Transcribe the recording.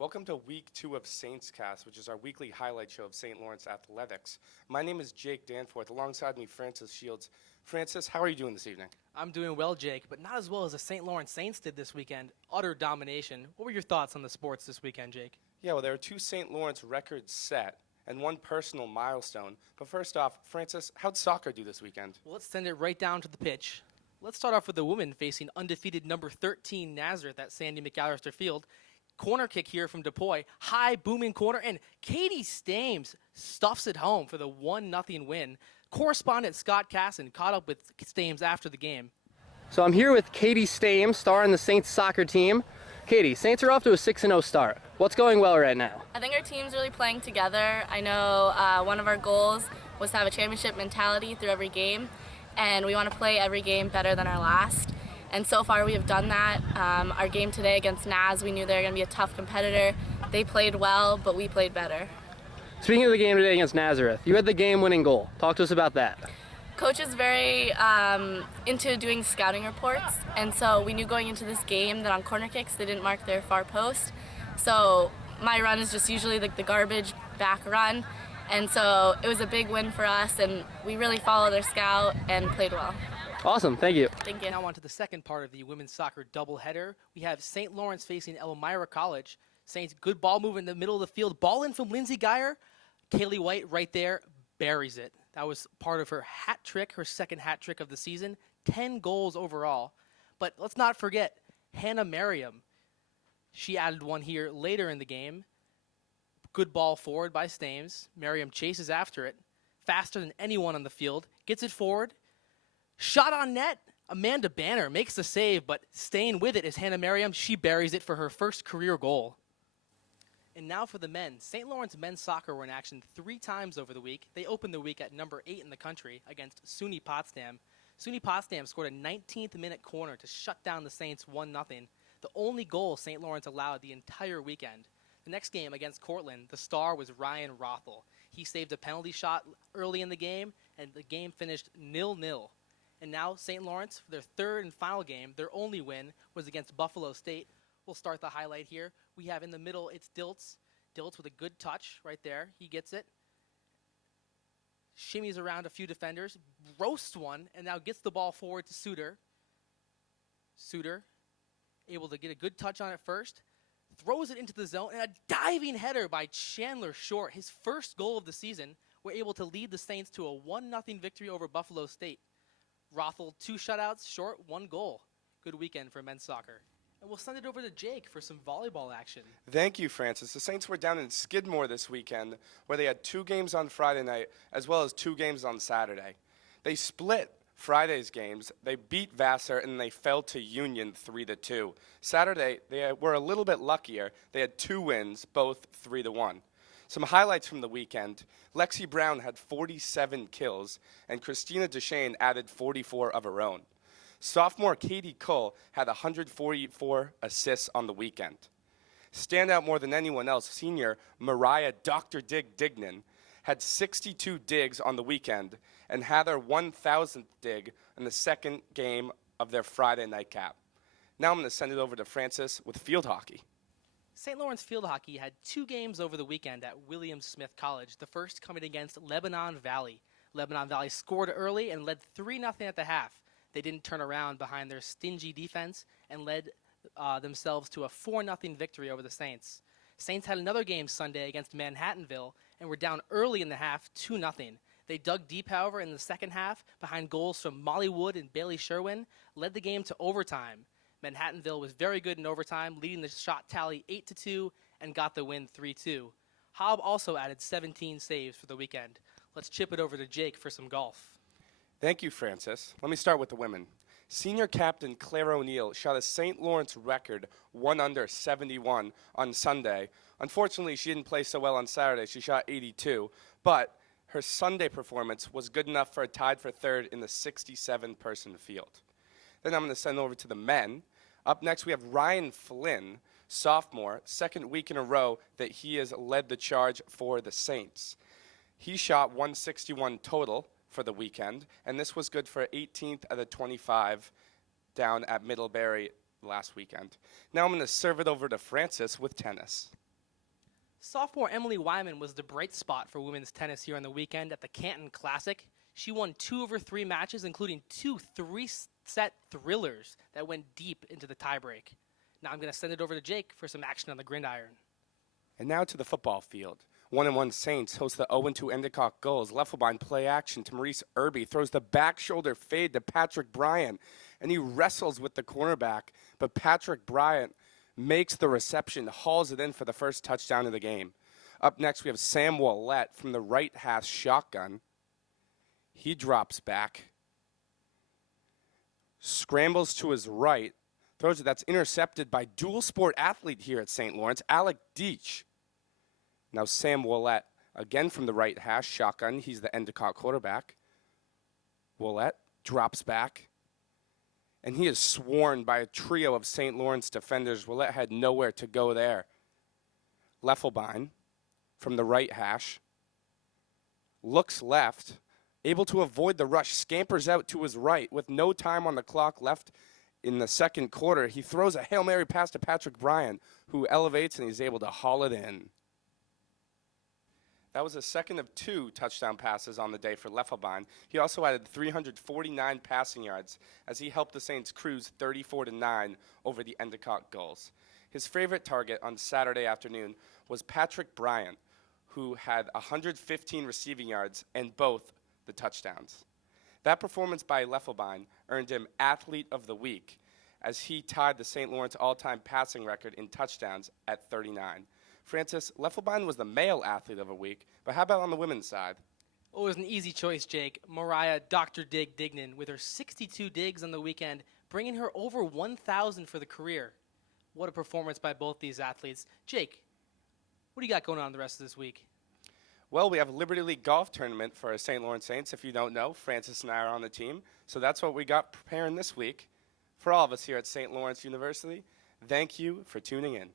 Welcome to week 2 of SaintsCast, which is our weekly highlight show of St. Lawrence Athletics. My name is Jake Danforth. Alongside me, Francis Shields. Francis, how are you doing this evening? I'm doing well, Jake, but not as well as the St. Lawrence Saints did this weekend. Utter domination. What were your thoughts on the sports this weekend, Jake? Yeah, well, there are 2 St. Lawrence records set and 1 personal milestone. But first off, Francis, how'd soccer do this weekend? Well, let's send it right down to the pitch. Let's start off with the women facing undefeated number 13 Nazareth at Sandy McAllister Field. Corner kick here from DePoy. High, booming corner, and Katie Stames stuffs it home for the 1-0 win. Correspondent Scott Casson caught up with Stames after the game. So I'm here with Katie Stames, star in the Saints soccer team. Katie, Saints are off to a 6-0 start. What's going well right now? I think our team's really playing together. I know one of our goals was to have a championship mentality through every game, and we want to play every game better than our last. And so far we have done that. Our game today against Naz, we knew they were going to be a tough competitor. They played well, but we played better. Speaking of the game today against Nazareth, you had the game-winning goal. Talk to us about that. Coach is very into doing scouting reports, and so we knew going into this game that on corner kicks they didn't mark their far post. So my run is just usually the garbage back run, and so it was a big win for us, and we really followed their scout and played well. Awesome, thank you. Thank you. Now on to the second part of the women's soccer doubleheader. We have St. Lawrence facing Elmira College. Saints, good ball move in the middle of the field. Ball in from Lindsay Geyer. Kaylee White right there buries it. That was part of her hat trick, her second hat trick of the season. 10 goals overall. But let's not forget Hannah Merriam. She added one here later in the game. Good ball forward by Stames. Merriam chases after it. Faster than anyone on the field. Gets it forward. Shot on net. Amanda Banner makes the save, but staying with it is Hannah Merriam. She buries it for her first career goal. And now for the men. St. Lawrence men's soccer were in action 3 times over the week. They opened the week at number 8 in the country against SUNY Potsdam. SUNY Potsdam scored a 19th-minute corner to shut down the Saints 1-0, the only goal St. Lawrence allowed the entire weekend. The next game against Cortland, the star was Ryan Rothel. He saved a penalty shot early in the game, and the game finished 0-0. And now St. Lawrence, for their third and final game, their only win was against Buffalo State. We'll start the highlight here. We have in the middle, it's Diltz. Diltz with a good touch right there. He gets it. Shimmies around a few defenders, roasts one, and now gets the ball forward to Suter. Suter, able to get a good touch on it first, throws it into the zone, and a diving header by Chandler Short, his first goal of the season. We're able to lead the Saints to a 1-0 victory over Buffalo State. Rothel, 2 shutouts, Short, 1 goal. Good weekend for men's soccer. And we'll send it over to Jake for some volleyball action. Thank you, Francis. The Saints were down in Skidmore this weekend, where they had 2 games on Friday night, as well as 2 games on Saturday. They split Friday's games. They beat Vassar, and they fell to Union 3-2. Saturday, they were a little bit luckier. They had 2 wins, both 3-1. Some highlights from the weekend. Lexi Brown had 47 kills, and Christina Duchesne added 44 of her own. Sophomore Katie Cull had 144 assists on the weekend. Stand out more than anyone else, senior Mariah Dr. Dig Dignan had 62 digs on the weekend and had her 1,000th dig in the second game of their Friday nightcap. Now I'm going to send it over to Francis with field hockey. St. Lawrence field hockey had 2 games over the weekend at William Smith College, the first coming against Lebanon Valley. Lebanon Valley scored early and led 3-0 at the half. They didn't turn around behind their stingy defense and led themselves to a 4-0 victory over the Saints. Saints had another game Sunday against Manhattanville and were down early in the half, 2-0. They dug deep, however, in the second half behind goals from Molly Wood and Bailey Sherwin, led the game to overtime. Manhattanville was very good in overtime, leading the shot tally 8-2 and got the win 3-2. Hobb also added 17 saves for the weekend. Let's chip it over to Jake for some golf. Thank you, Francis. Let me start with the women. Senior captain Claire O'Neill shot a St. Lawrence record 1-under-71 on Sunday. Unfortunately, she didn't play so well on Saturday. She shot 82, but her Sunday performance was good enough for a tied for third in the 67-person field. Then I'm going to send over to the men. Up next, we have Ryan Flynn, sophomore, second week in a row that he has led the charge for the Saints. He shot 161 total for the weekend, and this was good for 18th out of 25 down at Middlebury last weekend. Now I'm going to serve it over to Francis with tennis. Sophomore Emily Wyman was the bright spot for women's tennis here on the weekend at the Canton Classic. She won 2 of her 3 matches, including 2 3-set thrillers that went deep into the tiebreak. Now I'm going to send it over to Jake for some action on the gridiron. And now to the football field. 1-1 Saints host the 0-2 Endicott Gulls. Leffelbein play action to Maurice Irby, throws the back shoulder fade to Patrick Bryant, and he wrestles with the cornerback, but Patrick Bryant makes the reception, hauls it in for the first touchdown of the game. Up next, we have Sam Willett from the right hash shotgun. He drops back, scrambles to his right, throws it. That's intercepted by dual sport athlete here at St. Lawrence, Alec Deach. Now Sam Willett, again from the right hash shotgun. He's the Endicott quarterback. Willett drops back, and he is swarmed by a trio of St. Lawrence defenders. Willett had nowhere to go there. Leffelbein from the right hash looks left, able to avoid the rush, scampers out to his right with no time on the clock left in the second quarter. He throws a Hail Mary pass to Patrick Bryant, who elevates and he's able to haul it in. That was a second of 2 touchdown passes on the day for Leffelbein. He also added 349 passing yards as he helped the Saints cruise 34-9 over the Endicott Gulls. His favorite target on Saturday afternoon was Patrick Bryant, who had 115 receiving yards and both the touchdowns. That performance by Leffelbein earned him Athlete of the Week, as he tied the St. Lawrence all-time passing record in touchdowns at 39. Francis, Leffelbein was the male Athlete of the Week, but how about on the women's side? Oh, it was an easy choice, Jake. Mariah Dr. Dig Dignan with her 62 digs on the weekend, bringing her over 1,000 for the career. What a performance by both these athletes. Jake, what do you got going on the rest of this week? Well, we have a Liberty League golf tournament for our St. Lawrence Saints. If you don't know, Francis and I are on the team. So that's what we got preparing this week. For all of us here at St. Lawrence University, thank you for tuning in.